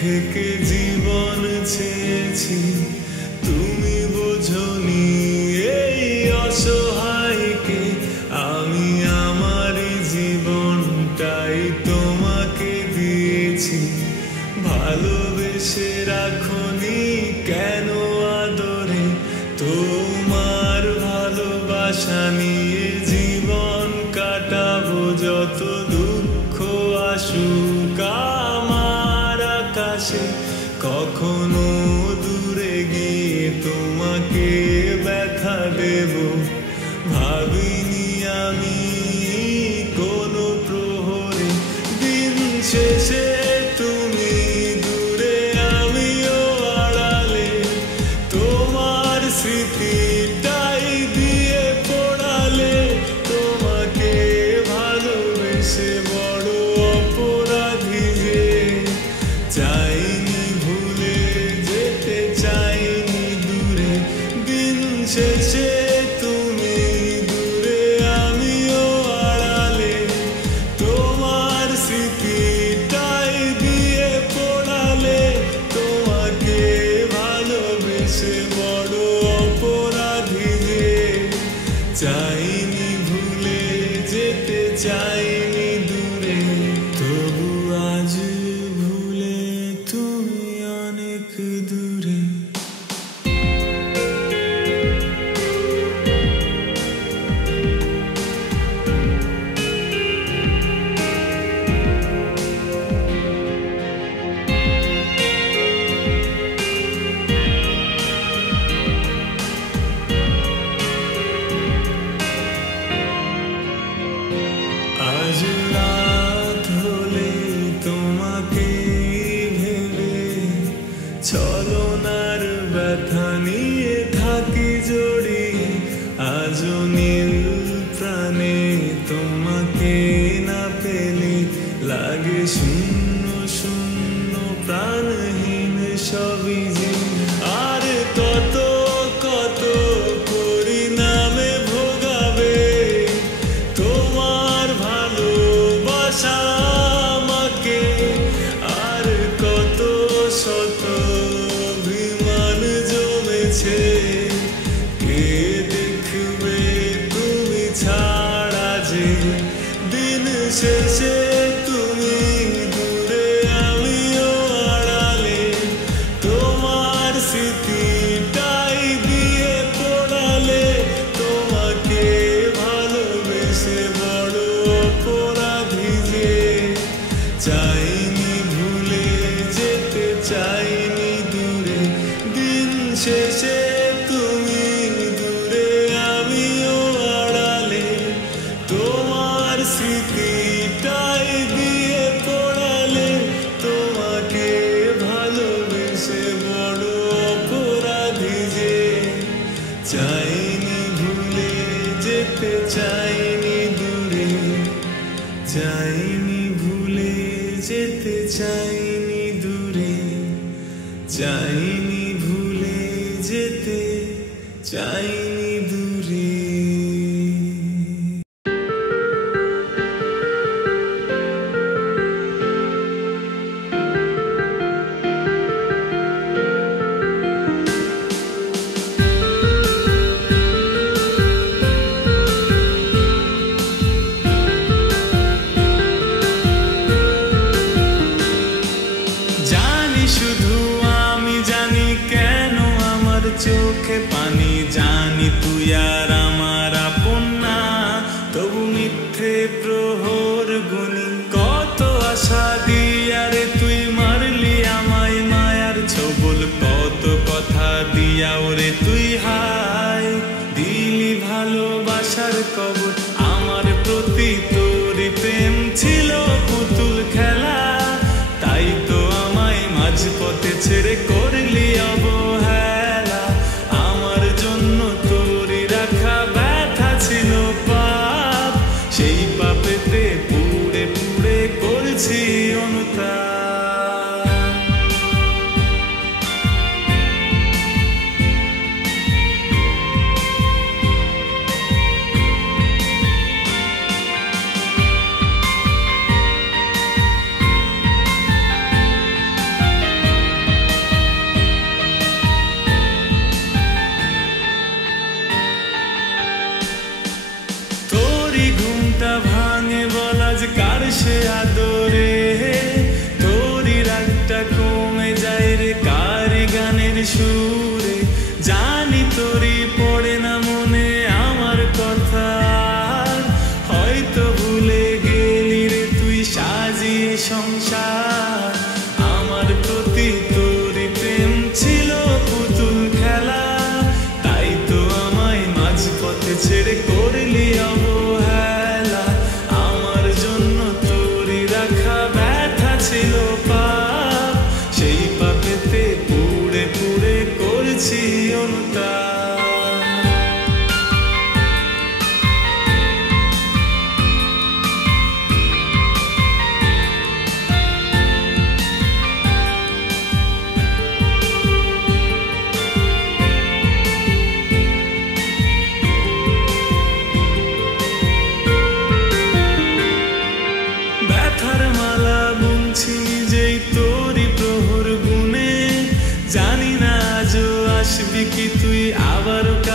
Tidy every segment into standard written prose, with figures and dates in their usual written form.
থেকে জীবন ছেয়েছি, তুমি বোঝনি এই অসহায়কে। আমি আমার জীবনটাই তোমাকে দিয়েছি, ভালোবেসে রাখনি কেন আদরে? তোমার ভালোবাসা নিয়ে জীবন কাটাবো, যত দুঃখ আসুক আমার আকাশে। কখনো দূরে গিয়ে তোমাকে ব্যথা দেব, ভাবিনি আমি কোনো প্রহরে। দিন শেষে তুমি দূরে, আমিও আড়ালে, তোমার স্মৃতিটাই দিয়ে পড়ালে। তোমাকে ভালোবেসে বড় অপরাধী যে, চাইনি ভুলে যেতে, চাইনি দূরে। দিন শেষে তুমি দূরে, আমিও আড়ালে, তোমার স্মৃতিটাই দিয়ে পড়ালে। তোমাকে ভালোবেসে বড় অপরাধী যে, চাইনি ভুলে যেতে, চাইনি দূরে। তবু আজ ভুলে তুমি অনেক দূরে। আজ রাত হলে তোমাকে ভেবে, ছলনার ব্যথা নিয়ে থাকি জড়িয়ে। আজও নীল প্রাণে তোমাকে না পেলে লাগে শূন্য শূন্য, প্রাণহীন সবই যে। আর কত কত পরিণামে ভোগাবে তোমার ভালোবাসা আমাকে। আর কত শত অভিমান জমেছে, কে দেখবে তুমি ছাড়া যে। দিন শেষে তুমি দূরে, আমিও আড়ালে, তোমার স্মৃতিটাই দিয়ে পড়ালে। তোমাকে ভালোবেসে বড় অপরাধী যে, চাইনি ভুলে যেতে, চাইনি দূরে। দিন শেষে তুমি দূরে, আমিও আড়ালে, তোমার স্মৃতিটাই দিয়ে পড়ালে। তোমাকে ভালোবেসে বড় অপরাধী যে, চাইনি ভুলে যেতে, চাইনি দূরে। চাইনি ভুলে যেতে, চাইনি দূরে। চাইনি ভুলে যেতে, চাইনি দূরে। জানি শুধু আমি জানি কেন আমার চোখে পানি, জানি তুই আর আমার আপন না, তবু মিথ্যে প্রহর গুনি। কত আশা দিয়া রে তুই মারলি আমায় মায়ার ছবল, কত কথা দিয়া ওরে তুই হায় দিলি ভালোবাসার কবর। আমার প্রতি তোর প্রেম ছিল পুতুল খেলা, তাই তো আমায় মাঝপথে ছেড়ে করলি অবহেলা। আমার জন্য তোরই রাখা ব্যথা ছিল পাপ, সেই পাপেতে পুড়ে পুড়ে করছি অনুতাপ।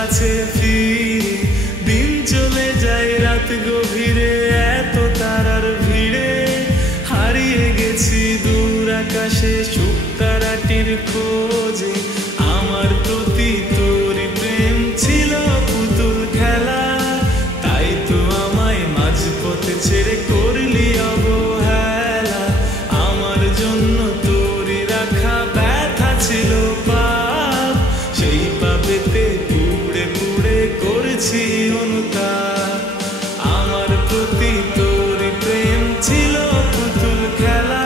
কাছে ফিরে, দিন চলে যায় রাত গভীরে, এত তারার ভিড়ে হারিয়ে গেছি দূর আকাশে সুখ তারাটির খোঁজে। আমার প্রতি তোর প্রেম ছিল পুতুল খেলা, তাই তো আমায় মাঝপথে ছেড়ে করলি অবহেলা। আমার জন্য তোরই রাখা ব্যথা ছিল পাপ, সেই পাপেতে পুড়ে পুড়ে করেছি অনুতাপ। আমার প্রতি তোর প্রেম ছিল পুতুল খেলা,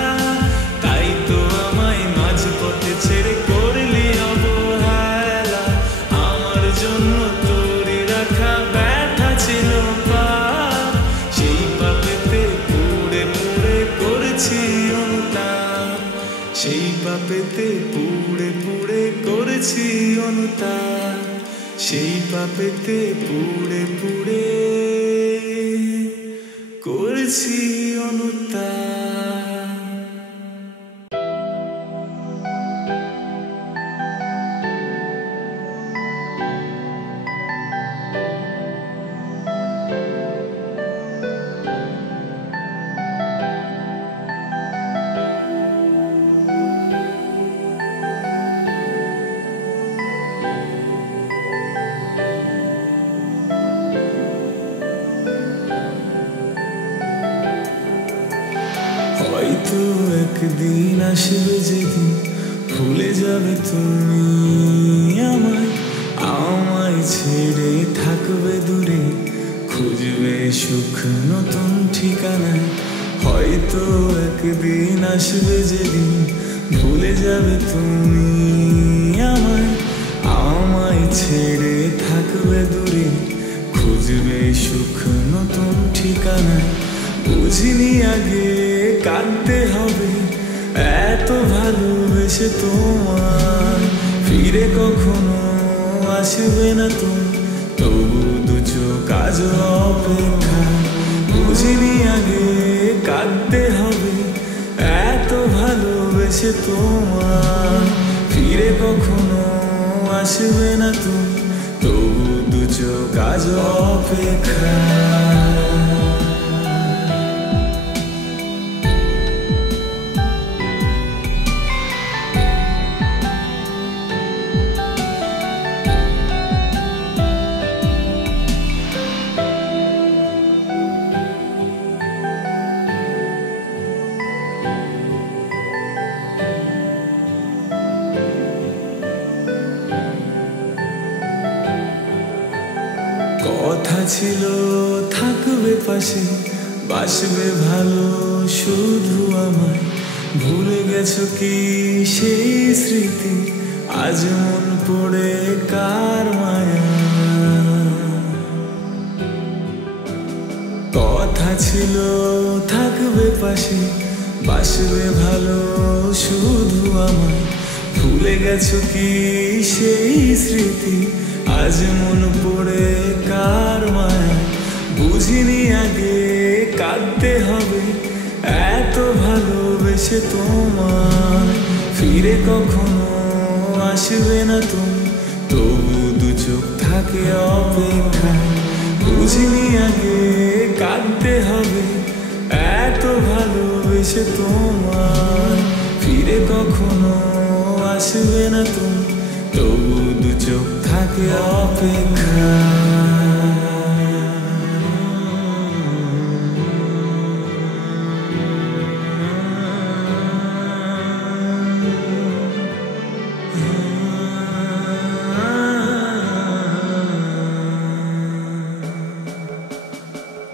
তাই তো আমায় মাঝপথে ছেড়ে করলি অবহেলা। আমার জন্য তোরই রাখা ব্যথা ছিল পাপ, সেই পাপেতে পুড়ে পুড়ে করেছি অনুতাপ। সেই পাপেতে পুড়ে পুড়ে করেছি অনুতাপ, সেই পাপেতে পুড়ে পুড়ে করেছি অনুতাপ। হয়তো একদিন আসবে যেদিন ভুলে যাবে তুমি আমায়, আমায় ছেড়ে থাকবে দূরে, খুঁজবে সুখ নতুন ঠিকানায়। হয়তো একদিন আসবে যেদিন ভুলে যাবে তুমি আমায়, আমায় ছেড়ে থাকবে দূরে, খুঁজবে সুখ নতুন ঠিকানায়। বুঝিনি আগে কাঁদতে হবে এত ভালোবেসে তোমার, ফিরে কখনো আসবে না তুমি, তবু দু চোখ আজ অপেক্ষা। বুঝিনি আগে কাঁদতে হবে এত ভালোবেসে তোমার, ফিরে কখনো আসবে না তুমি, তবু দু চোখ আজ অপেক্ষা। কথা ছিল থাকবে পাশে, বাসবে ভালো শুধু আমায়, ভুলে গেছো কি সেই স্মৃতি, আজ মন পড়ে কার মায়া। কথা ছিল থাকবে পাশে, বাসবে ভালো শুধু আমায়, ভুলে গেছো কি সেই স্মৃতি, আজ মন পড়ে কার মায়া। বুঝিনি আগে কাঁদতে হবে এত ভালোবেসে তোমার, ফিরে কখনো আসবে না তুমি, তবু দু চোখ থাকে অপেক্ষা। বুঝিনি আগে কাঁদতে হবে এত ভালোবেসে তোমার, ফিরে কখনো আসবে না তুমি, তবু দু চোখ থাকে অপেক্ষা।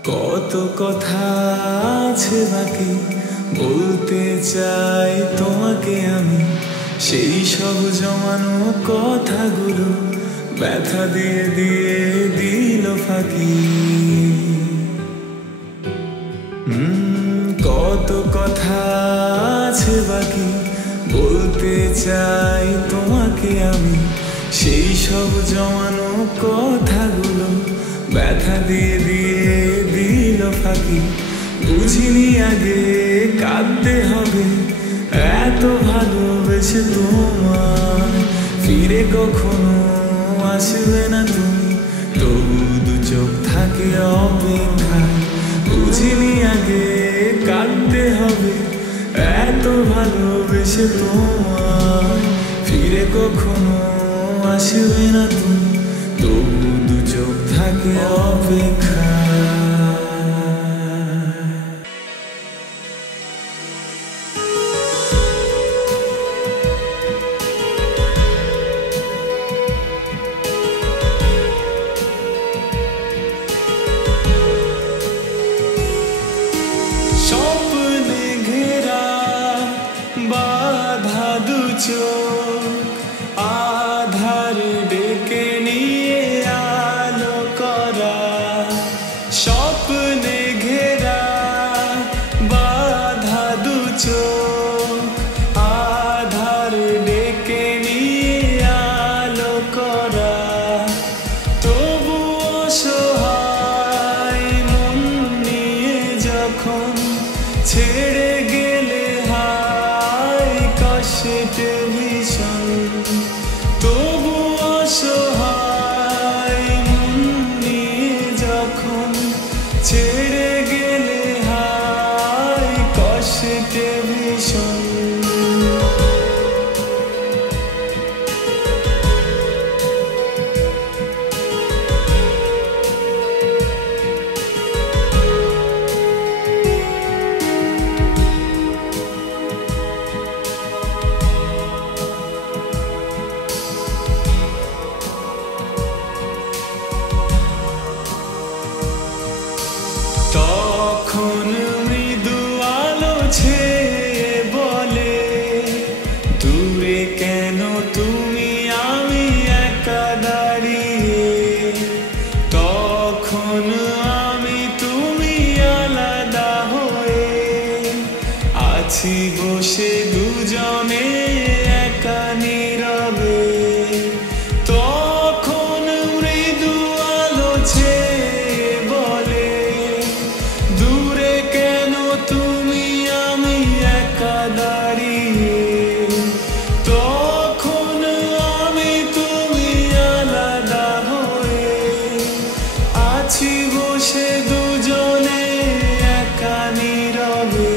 কত কথা আছে বাকি বলতে চাই তোমাকে আমি, সেই সব জমানো কথাগুলো ব্যথা দিয়ে দিয়ে দিল ফাঁকি। কত কথা আছে বাকি বলতে চাই তোমাকে আমি, সেই সব জমানো কথাগুলো ব্যথা দিয়ে দিয়ে দিল ফাঁকি। বুঝিনি আগে কাঁদতে হবে এত ভালোবেসে তোমার, ফিরে কখনো আসবে না তুমি, ভালোবেসে তোমায় ফিরে কখনো আসবে না তুমি, তবু দু চোখ থাকে অপেক্ষা। স্বপ্নে ঘেরা বাধা দু চোখ, আধার ডেকে নিয়ে আলো করা। স্বপ্নে ঘেরা বাধা দু চোখ, আধার ডেকে নিয়ে আলো করা। তবু অসহায় মন নিয়ে যখন ছেড়ে গেলে হায় কষ্টে ভীষণ। তবু অসহায় মন নিয়ে যখন ছেড়ে গেলে হায় কষ্টে ভীষণ। তখন মৃদু আলো ছেয়ে বলে, দূরে কেন তুমি আমি একা দাঁড়িয়ে। তখন আমি তুমি আলাদা হয়ে আছি বসে দুজনে একা নীরবে। তখন মৃদু আলো ছেয়ে বলে, দূরে কেন তুমি আমি একা দাঁড়িয়ে। তখন আমি তুমি আলাদা হয়ে আছি বসে দুজনে একা নীরবে।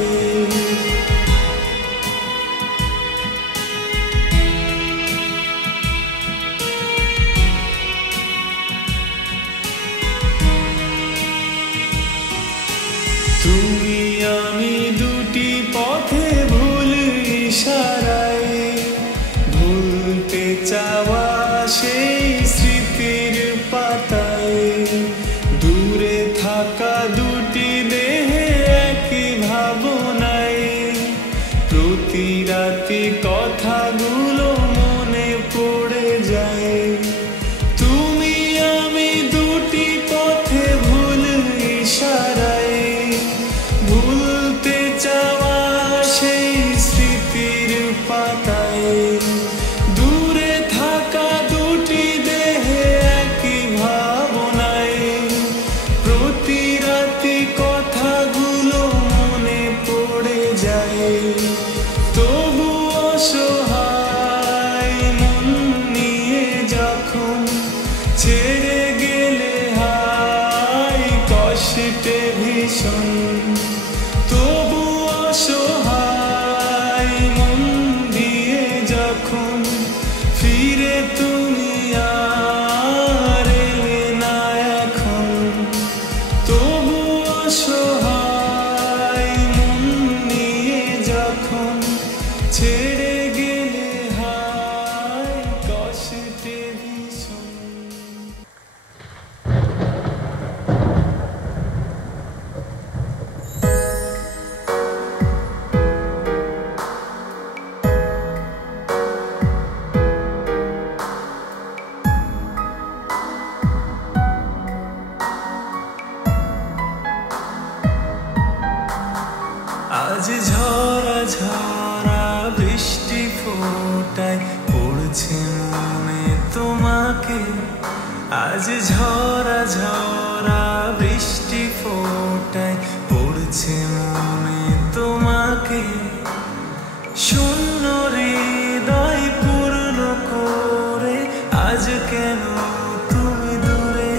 তুমি আমি দুটি পথে ভুল ইশারায়, ভুলতে চাওয়া সেই স্মৃতির পাতায়। দূরে থাকা দুটি দেহে একই ভাবনায়, প্রতি রাতে কথাগুলো মনে পড়ে যায়। তুমি আমি দুটি পথে ভুল ইশারায়, ভুলতে চাওয়া সেই স্মৃতির পাতায়। দূরে থাকা দুটি দেহে একই ভাবনায়, প্রতি রাতে কথাগুলো মনে পড়ে যায়। তবু অসহায় মন নিয়ে যখন ছেড়ে গেলে হায় কষ্টে ভীষণ। তবু অসহায় মন দিয়ে যখন ফিরে তুমি আর এলে না এখন। তবু অসহায় মন নিয়ে যখন ছেড়ে গেলে হায় কষ্টে ভীষণ। আজ ঝরা ঝরা বৃষ্টি ফোটায় পড়ছে মনে তোমাকে। আজ ঝরা ঝরা বৃষ্টি ফোটায় পড়ছে মনে তোমাকে। শূন্য হৃদয় পূর্ণ করে আজ কেন তুমি দূরে।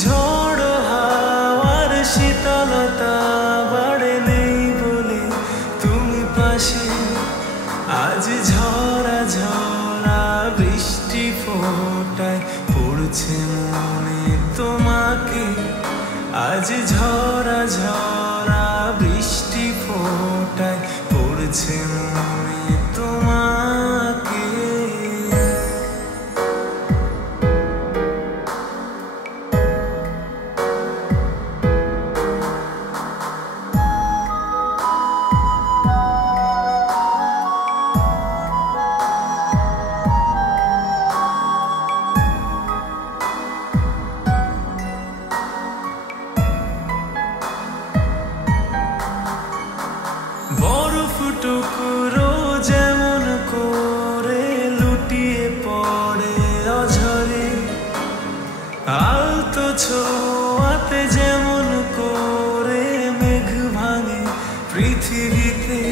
ঝড় হাওয়ার শীতলতা বাড়ে নেই বলে তুমি পাশে আজ ঝরা ঝরা বৃষ্টি ফোটায় পড়ছে মনে তোমাকে। আজ ঝরা ঝরা বৃষ্টি ফোটায় পড়ছে মনে তোমাকে। বরফ টুকরো যেমন করে লুটিয়ে পড়ে অঝরে, আলতো ছোঁয়াতে যেমন করে মেঘ ভাঙে পৃথিবীতে,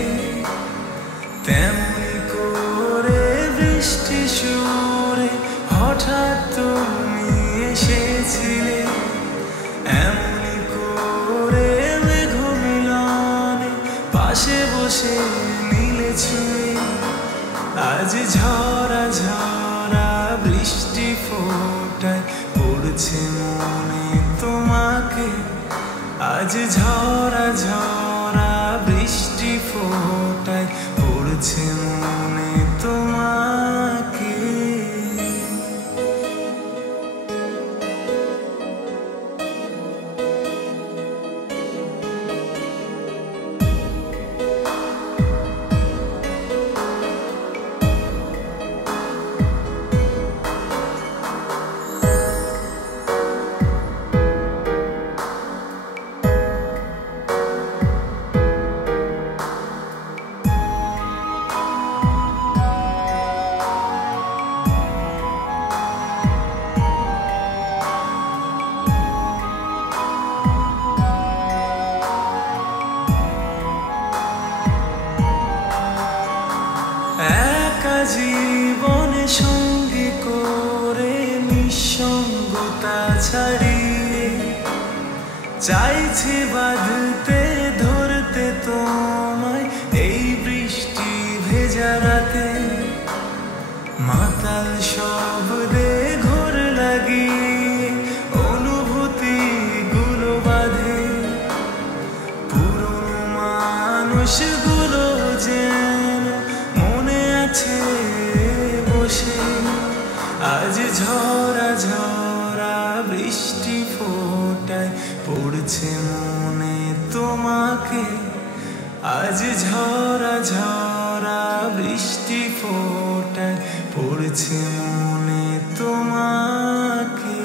তেমনি করে বৃষ্টি সুরে হঠাৎ তুমি এসেছিলে। এমনি করে মেঘ মিলনে পাশে বসে নিলে ছুঁয়ে। আজ ঝরা ঝরা বৃষ্টি ফোটায় পড়ছে মনে তোমাকে। আজ ঝরা ঝরা বৃষ্টি ফোটায় পড়ছে মনে তোমাকে। একা জীবনে সঙ্গী করে নিঃসঙ্গতা ছাড়িয়ে চাইছি বাঁধতে ধরতে তোমায় এই বৃষ্টি ভেজা রাতে। মাতাল শব্দে ঘোর লাগিয়ে অনুভূতি গুলো বাঁধে, পুরনো মানুষগুলো যেন মনে আছে বসে। আজ ঝরা ঝরা বৃষ্টি ফোটায় পড়ছে মনে তোমাকে। আজ ঝরা ঝরা বৃষ্টি ফোটায় পড়ছে মনে তোমাকে।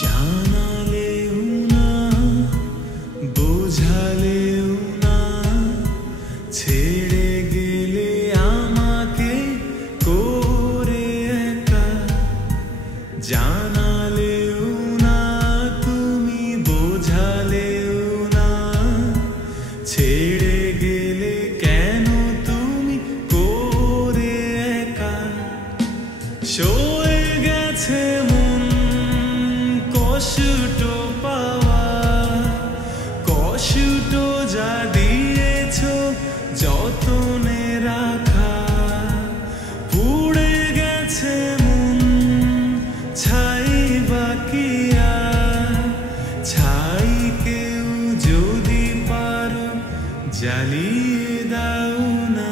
জানালেও না বোঝালেও না ছেড়ে গেলে আমাকে করে একা। জানালেও না তুমি বোঝালেও না ছেড়ে গেলে কেন তুমি করে একা। সয়ে গেছে কষ্ট পাওয়া, কষ্ট যা দিয়েছ যতনে রাখা। পুড়ে গেছে মন ছাই বাকিয়া, ছাই কেউ যদি পারো জ্বালিয়ে দাও না।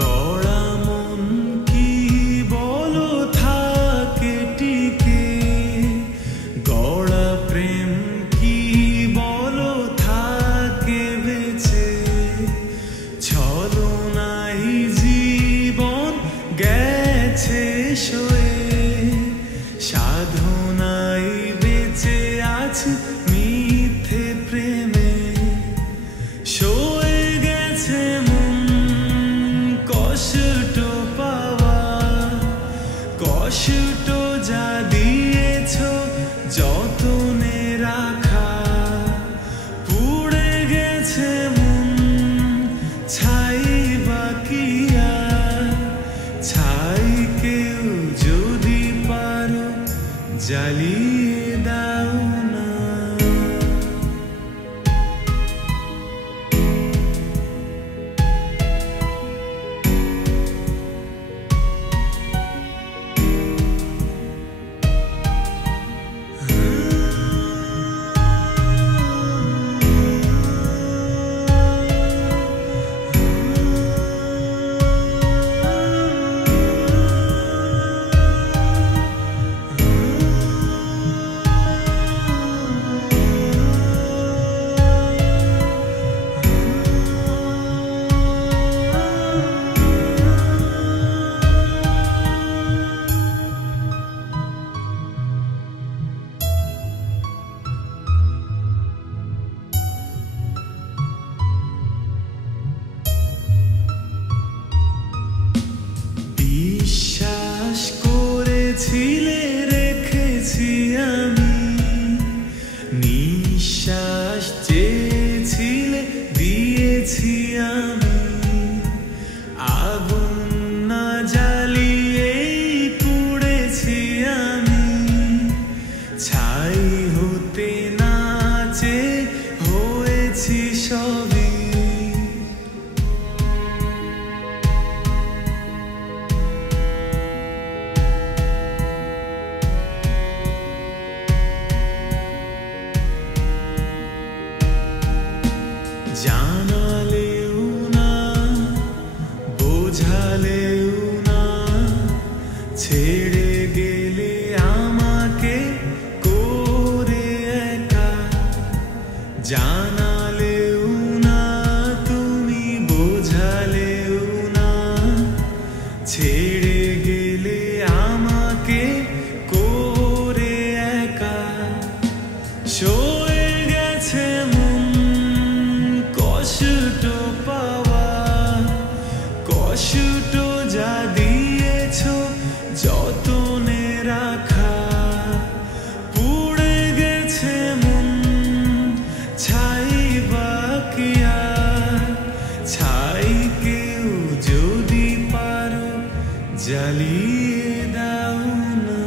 গড়া মন কি বলো থাকে টিকে, গড়া প্রেম কি বলো থাকে বেঁচে, ছলনাই জীবন গেছে সয়ে, সাধনাই বেঁচে আছে মিথ্যে প্রেমে, সয়ে গেছে মন কষ্ট পাওয়া, কষ্ট যা দিয়েছ যতনে রাখা, পুড়ে গেছে মন ছাই বাকিয়া, ছাই কেউ যদি পারো জ্বালিয়ে দাও না। বিশ্বাস করেছিলে রেখেছি আমি, নিঃশ্বাস চেয়েছিলে দিয়েছি আমি, আগুন না জ্বালিয়েই পুড়েছি আমি, ছাই হতে না চেয়ে হয়েছি সবই। জানালেও না বোঝালেও না, ছেড়ে গেলে আমাকে করে একা, জানালেও না তুমি বোঝালেও না, ছেড়ে গেলে আমাকে করে একা, সয়ে গেছে মন কষ্ট পাওয়া, কষ্ট যা দিয়েছ যতনে রাখা, পুড়ে গেছে মন ছাই বাকিয়া, ছাই কেউ যদি পারো জ্বালিয়ে দাও না।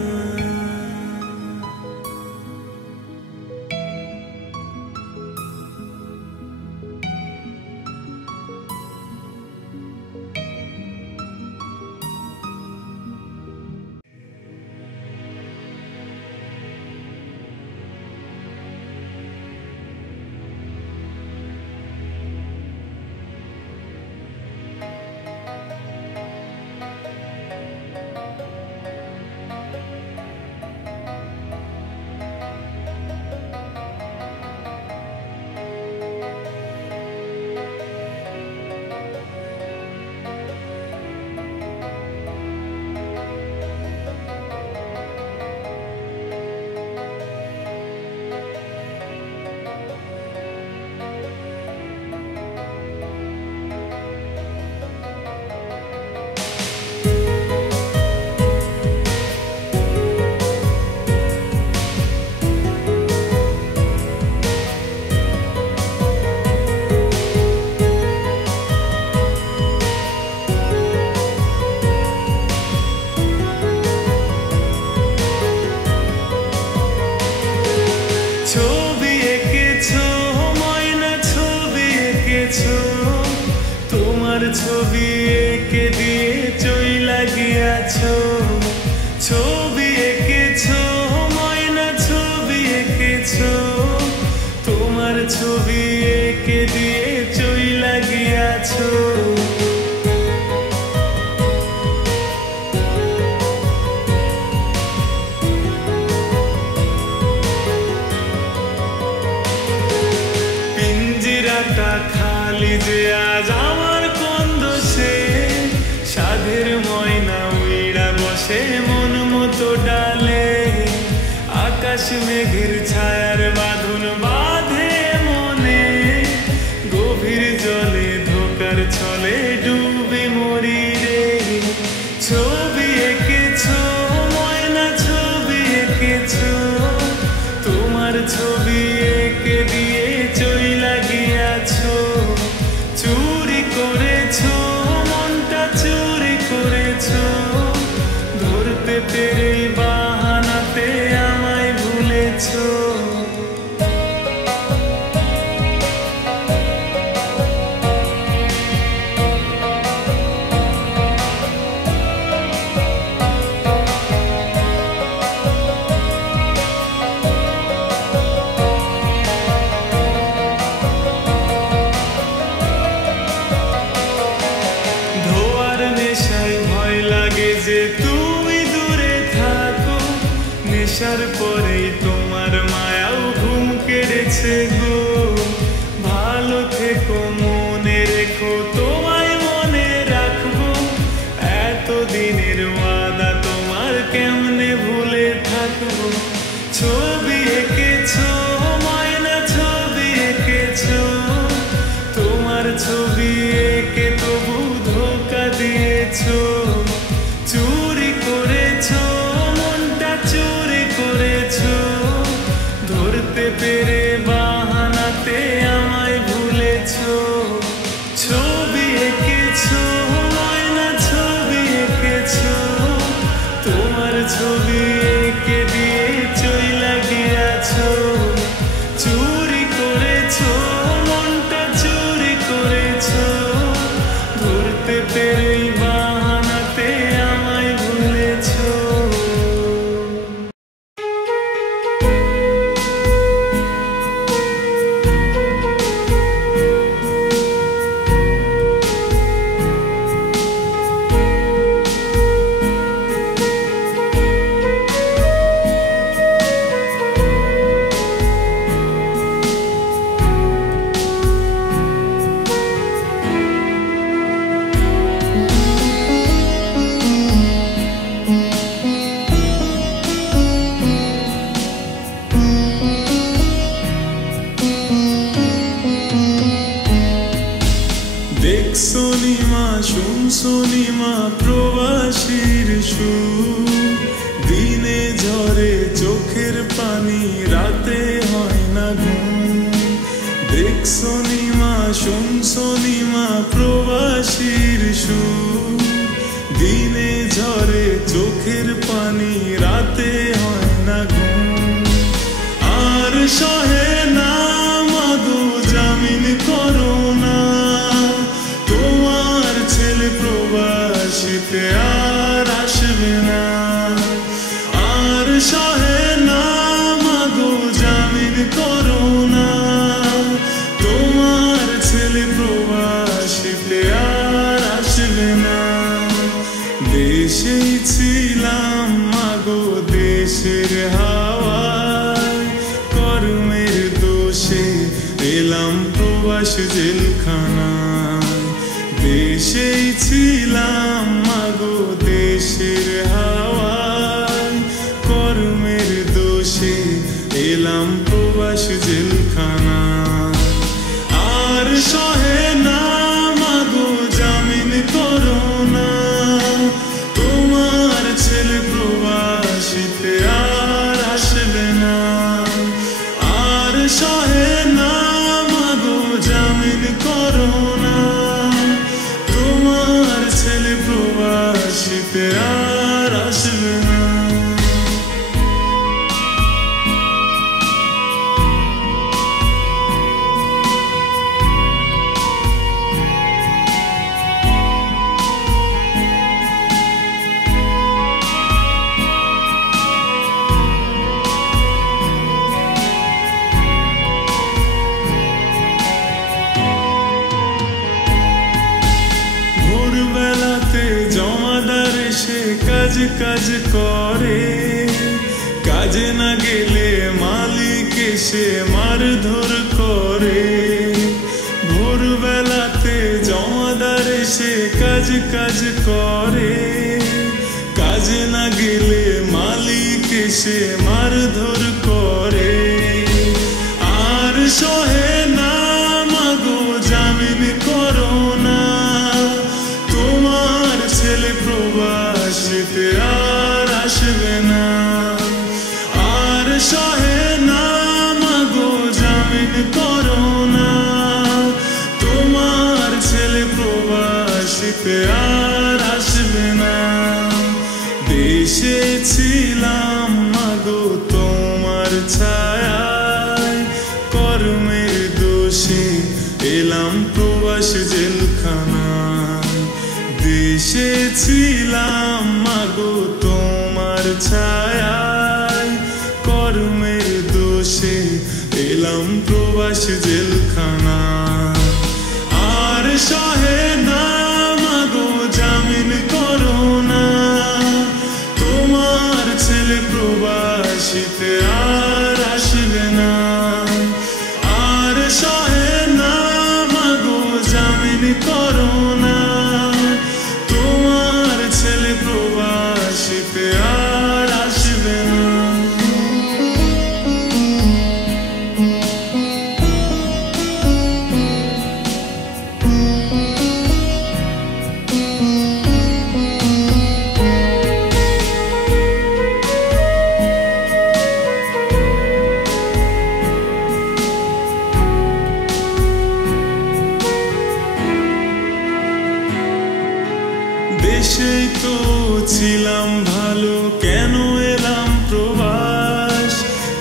যে আজ আমার কোন দোষে সাধের ময়না উইড়া বসে মন মতো ডালে আকাশ মেঘের ছায়ার বাঁধন বাঁধে মনে গভীর জলে ধোকার ছলে ডুবে মরি রে ছবি এঁকেছো ময়না ছবি এঁকেছো তোমার ছবি এঁকে দিয়ে চইলা গিয়াছো চুরি করেছো মনটা চুরি করেছো ধরতে পেরে বাহানাতে আমায় ভুলেছো যে তুমি দূরে থাকো নেশার পরেই তোমার মায়াও ঘুম কেড়েছে গো ভালো থেকো মনে রেখো তোমায় মনে রাখবো এতদিনের ওয়াদা তোমার কেমনে ভুলে থাকবো ছবি এঁকেছো ময়না ছবি এঁকেছো তোমার ছবি এঁকে তবু ধোকা দিয়েছো চুরি করেছো মনটা চুরি করেছো ধরতে পেরে বাহানাতে আমায় ভুলেছো ছবি এঁকেছো ময়না ছবি এঁকেছো তোমার ছবি এঁকে দিয়ে চইলা গিয়াছো চুরি করেছো মনটা চুরি করেছো ধরতে পেরে বাহানাতে আমায় ভুলেছো দেখছনিমা শুনছনিমা প্রবাসীর সুর দিনে ঝরে চোখের পানি রাতে হয় না ঘুম দেখছনিমা শুনছনিমা প্রবাসীর সুর দিনে ঝরে চোখের পানি রাতে হয় না ঘুম আর সহে না মাগো জামিন করো না তোমার ছেলে প্রবাসীতে আর আসবে না আর সহে না মাগো জামিন করো না তোমার ছেলে প্রবাসীতে আর আসবে না দেশেই ছিলাম মাগো দেশের হাওয়ায় কর্মের দোষে এলাম প্রবাস জেলখানায় দেশেই ছিলাম মাগো দেশের হাওয়ায় কর্মের দোষে এলাম প্রবাস জেলখানায় আর সহে না মাগো জামিন করো না তোমার ছেলে প্রবাসীতে আর আসবে না আর সহে না মাগো জামিন করো না তোমার ছেলে প্রবাসীতে আর আসবে না জমাদার সে কাজ কাজ করে কাজে না গেলে মালিক এসে মারধর করে ভোরবেলাতে সে কাজ কাজ করে, কাজে না গেলে মালিক এসে মারধর করে। আর সহে না মাগো জামিন করো না, তোমার ছেলে প্রবাসীতে আর আসবে না। আর সহে না মাগো জামিন করো না, তোমার ছেলে প্রবাসীতে আর আসবে না। দেশে ছিলাম মাগো তোমার ছায়ায়, কর্মের দোষে এলাম প্রবাস জেলখানায়। দেশে ছিলাম মাগো তোমার ছায়ায়, কর্মের দোষে এলাম প্রবাস জেলখানায়। আর সহে না মাগো জামিন করো না, তোমার ছেলে প্রবাসীতে আর আসবে না। আর সহে না মাগো জামিন করো না, তোমার ছেলে প্রবাসীতে আর আসবে না। দেশেই তো ছিলাম ভালো, কেন এলাম প্রবাস?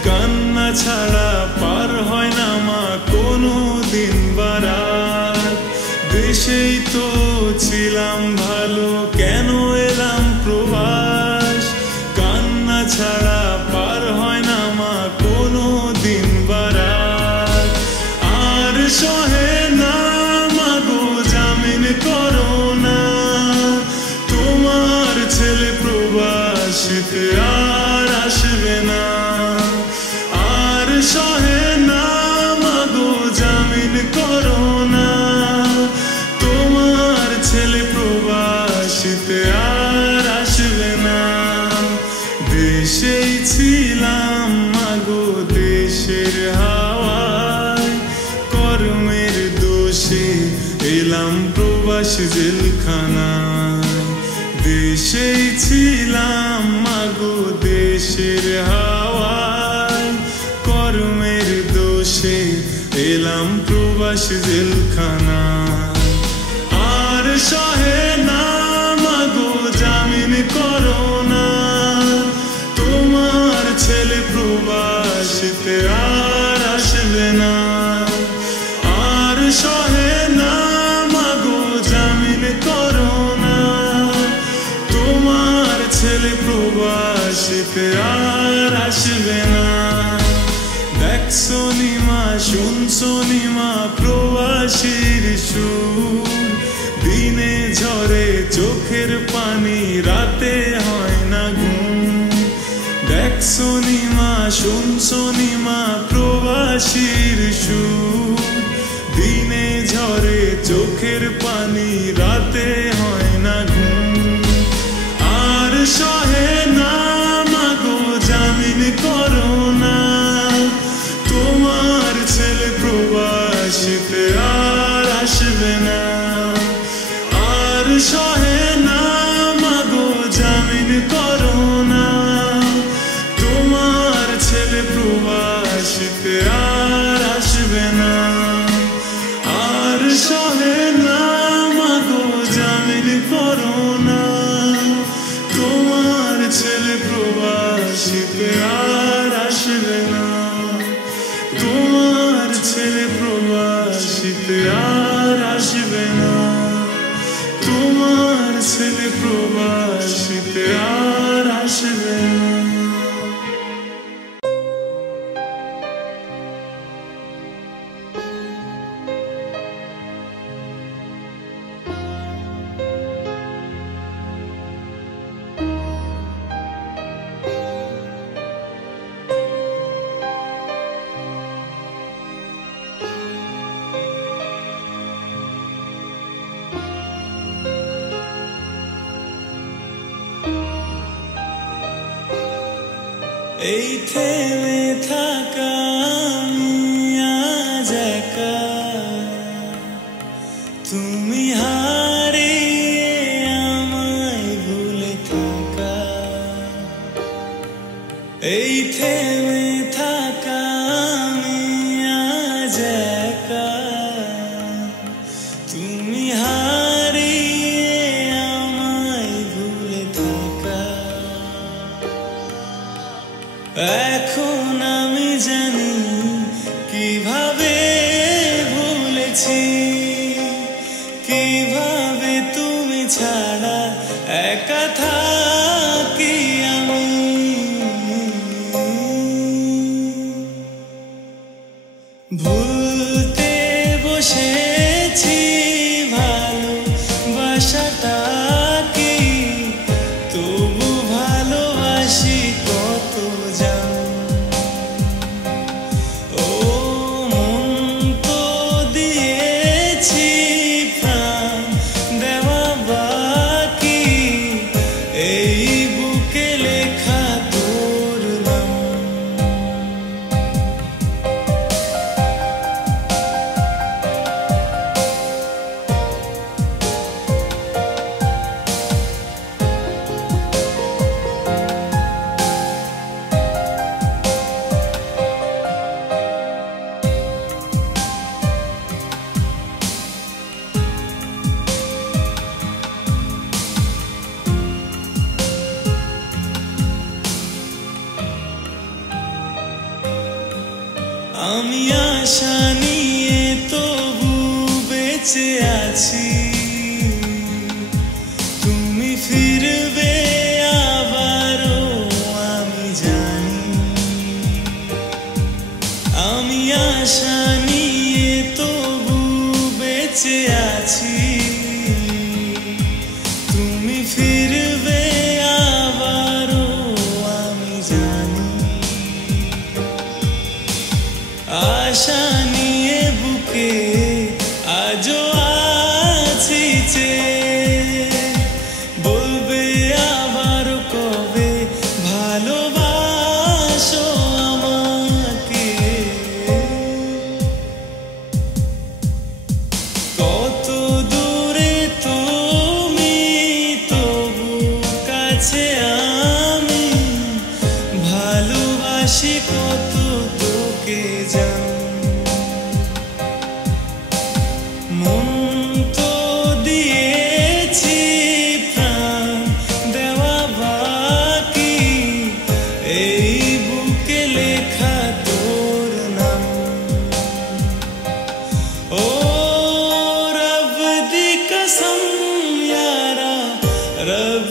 কান্না ছাড়া পার হয় না মা কোনো দিন বারাত। দেশেই তো ছিলাম ভালো, কেন এলাম প্রবাস? কান্না ছাড়া পার হয় না মা কোনো দিন বারাত। আর সহে না মাগো জামিন করো না, তোমার ছেলে প্রবাসীতে আর আসবে না। আর সহে না মাগো জামিন করো না, তোমার ছেলে প্রবাসীতে আর আসবে না। দেশেই ছিলাম মাগো দেশের হাওয়ায়, কর্মের দোষে এলাম প্রবাস জেলখানায়। দেশেই ছিলাম মাগো দেশের হাওয়ায়, কর্মের দোষে এলাম প্রবাস জেলখানায়। আর সহে না মাগো জামিন করো না, তোমার ছেলে প্রবাসীতে আর আসবে না। আর সহে না মাগো জামিন করো না, তোমার ছেলে প্রবাসীতে আর আসবে না। দেখছো নিমা শুনছো নিমা প্রবাসীর সুর, দিনে ঝরে চোখের পানি রাতে হয় না ঘুম। দেখছো নিমা শুনছো নিমা প্রবাসীর সুর, দিনে ঝরে চোখের পানি রাতে হয় না ঘুম। আর সহে না মাগো জামিন করো না, তোমার ছেলে প্রবাসীতে আর আসবে না। আর সহে না মাগো জামিন করো না, তোমার ছেলে প্রবাসীতে আর আসবে না। আর সহে না মাগো জামিন করো না, তোমার ছেলে প্রবাসীতে আর আসবে না। তোমার ছেলে প্রবাসীতে আর আসবে না, তোমার ছেলে প্রবাসীতে আর আসবে না। এই থেমে থাকা আমি আজ একা, তুমি হারিয়ে আমায় ভুলে থাকা। এই থেমে থাকা আমি আজ একা, তুমি হারিয়ে আমায় ভুলে থাকা। এখন আমি জানি কিভাবে ভুলেছি, কিভাবে তুমি ছাড়া একা থাকি আমি। ভুলতে বসেছি ভালোবাসাটা কি, তবু ভালোবাসি কত জান। ও মন তো দিয়েছি প্রাণ দেওয়া বাকি, এই বুকে লেখা তোর নাম। আমি আশা নিয়ে তবু বেঁচে আছি, তুমি ফিরবে আবারও আমি জানি। আমি আশা নিয়ে তবু বেঁচে আছি, তুমি ফিরবে আবারও আমি জানি। আশা নিয়ে বুকে আজও আছি চেয়ে, বলবে আবার কবে ভালোবাসো আমাকে। কত দূরে তুমি তবু কাছে আমি, ভালোবাসি কত তোকে জান। মন তো দিয়েছি প্রাণ দেওয়া বাকি, এই বুকে লেখা তোর নাম। ও रब दी कसम यारा, रब